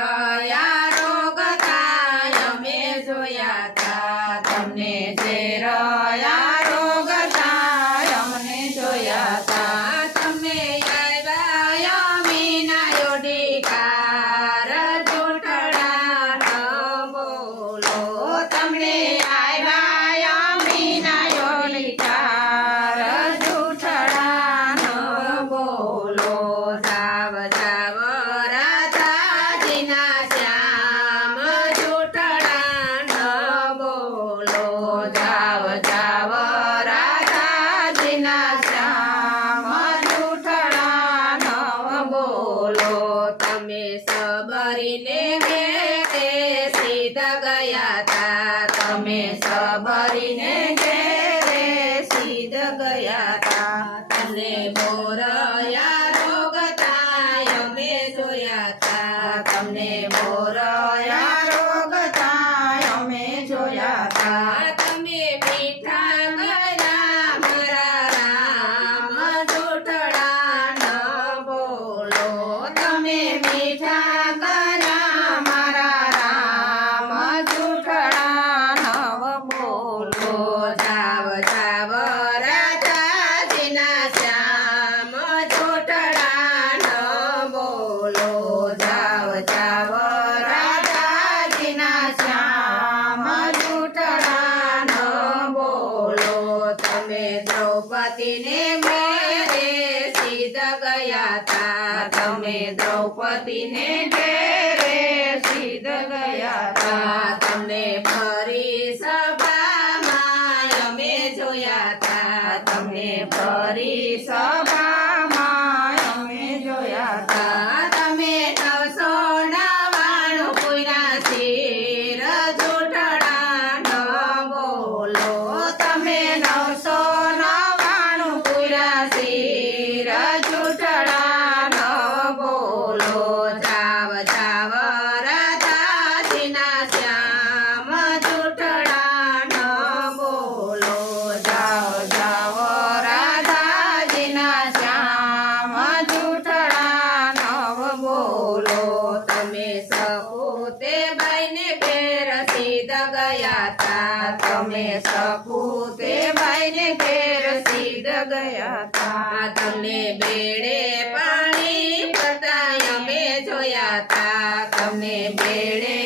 ઝેરયા રોગ થાય અમે જોયા તા તમને ઝેરયા રોગ થાય અમને જોયા તા તમને આવ્યા મીના યોડિકાર જોઠડા ન બોલો તમને આવ્યા મીના યોડિકાર જોઠડા ન બોલો જાવ જાવ રાધાજીના શ્યામ જોઠડા ન બોલો જાવ જાવ રાધાજીના શ્યામ જોઠડા ન બોલો તમે સબરીને ઘેરે સીધા ગયા તા તમે સબરીને ઘેરે સીધા ગયા તા તમને બોરયા રોગ થાય અમે જોયા તા તમને બોરયા રોગ થાય અમે જોયા તા તમે મીઠા ગયા મારા રામ જોઠડા ન બોલો તમે મીઠા ગયા મારા રામ જોઠડા ન બોલો જાવ જાવ રાધાજીના શ્યામ જોઠડા ન બોલો જાવ જાવ રાધાજીના શ્યામ જોઠડા ન બોલો તમે દ્રૌપદીને ઘેરે સીધા ગયા તા તમે દ્રૌપદીને ઘેરે સીધા ગયા તા તમને ફરી સભામાં અમે જોયા તા તમને ફરી સભામાં અમે જોયા તા તમે 999 કોઈના શિર જોઠડા ન બોલો તમે 999 કોઈના શિર જોઠડા ન બોલો જાવ જાવ રાધાજીના શ્યામ જોઠડા ન બોલો જાવ જાવ રાધાજીના શ્યામ જોઠડા ન બોલો તમે સપૂતે બાઈને ઘેર સીધા ગયા તા તમે સપૂતે બાઈને ઘેર સીધા ગયા તા તમને બેડે પાણી ભરતા અમે જોયા તા તમને બેડે